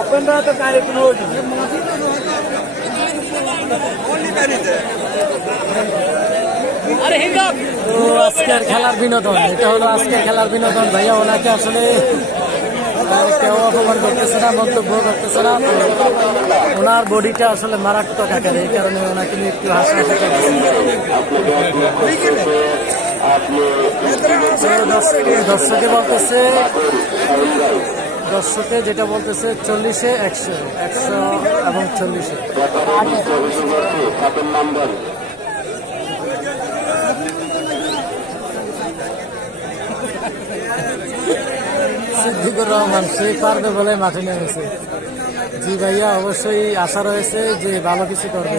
আপনারা তো কারিগর হয়েছে তো আজকের খেলার বিনোদন, এটা হলো আজকের খেলার বিনোদন। ভাইয়া ওনাকে আসলে কেউ অপমান করতেছে না, মন্তব্য করতেছে না। ওনার বডিটা আসলে মারাত্মক আকারে, এই কারণে ওনাকে নিয়ে একটু হাসাহাসি করতেছে। দর্শকে বলতেছে, দর্শকে যেটা বলতেছে 40-এ 100 এবং 40-এ। সিদ্দিকুর রহমান সে পারবে বলে মাঠে নেমেছে। জি ভাইয়া, অবশ্যই আশা রয়েছে যে ভালো কিছু করবে।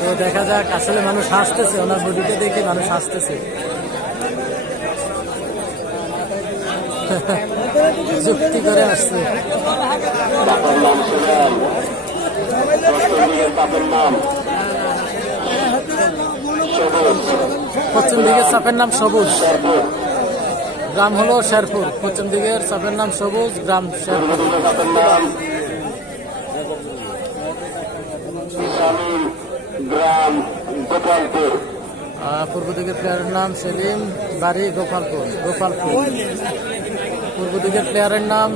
তো দেখা যাক, আসলে মানুষ হাসতেছে, ওনার বডিতে দেখে মানুষ হাসতেছে। যুক্তি করে আসছে। পশ্চিম দিকের চাপের নাম সবুজ, গ্রাম হলো শেরপুর। পশ্চিম দিকের চাপের নাম সবুজ, গ্রাম শেরপুর। পূর্ব দিকের প্লেয়ারের নাম সেলিম, বাড়ি গোপালপুর। পূর্ব দিকের প্লেয়ারের নাম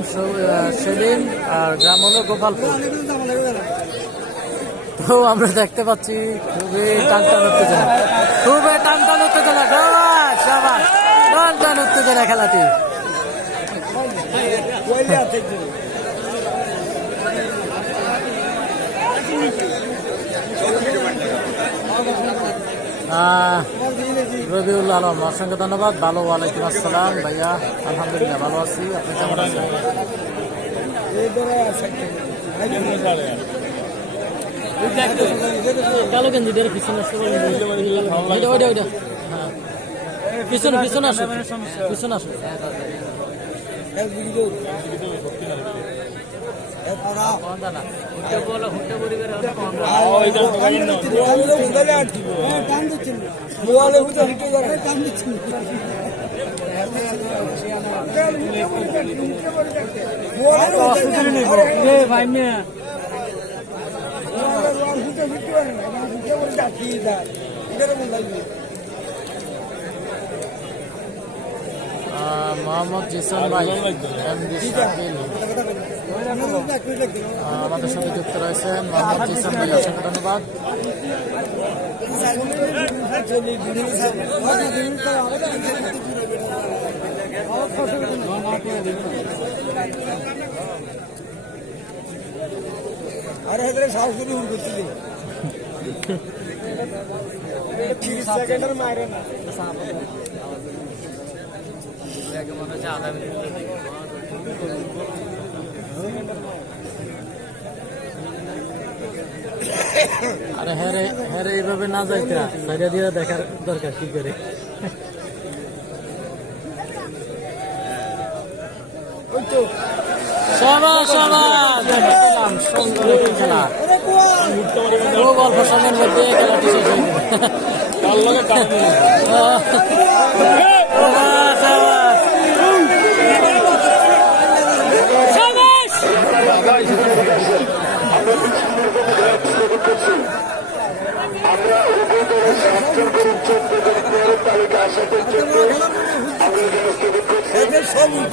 সেলিম আর গ্রাম হলো গোপালপুর। তো আমরা দেখতে পাচ্ছি খুবই টানটান উত্তেজনা, টানটান উত্তেজনা খেলাটি। রবিউল আলম, অসংখ্য ধন্যবাদ। ভালো, ওয়ালাইকুম আসসালাম ভাইয়া, আলহামদুলিল্লাহ ভালো আছি, আপনি কেমন আছেন? কালো গেঞ্জি পিছনে পিছনে আসো, পিছনে আসো। মোহাম্মদ জিসান ভাই, আমাদের সাথে যুক্ত রয়েছেন মোহাম্মদ জিসান ভাই, অসংখ্য ধন্যবাদ। আরে হেদরে সাহস করে উড় করছিলি 30 সেকেন্ডের মাইরে না আরে হ্যাঁ এইভাবে না যাইতে সাইডে দিয়ে দেখার দরকার কি করে। সুন্দর একটি খেলা, খুব অল্প সময়ের মধ্যে খেলাটি শেষ হয়ে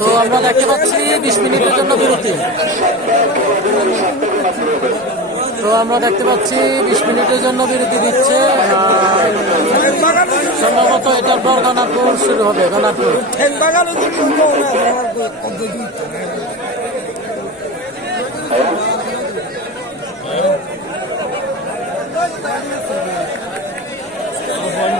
তো আমরা দেখতে পাচ্ছি 20 মিনিটের জন্য বিরতি। দিচ্ছে। সম্ভবত এটার পর গানারপুর শুরু হবে। গানারপুর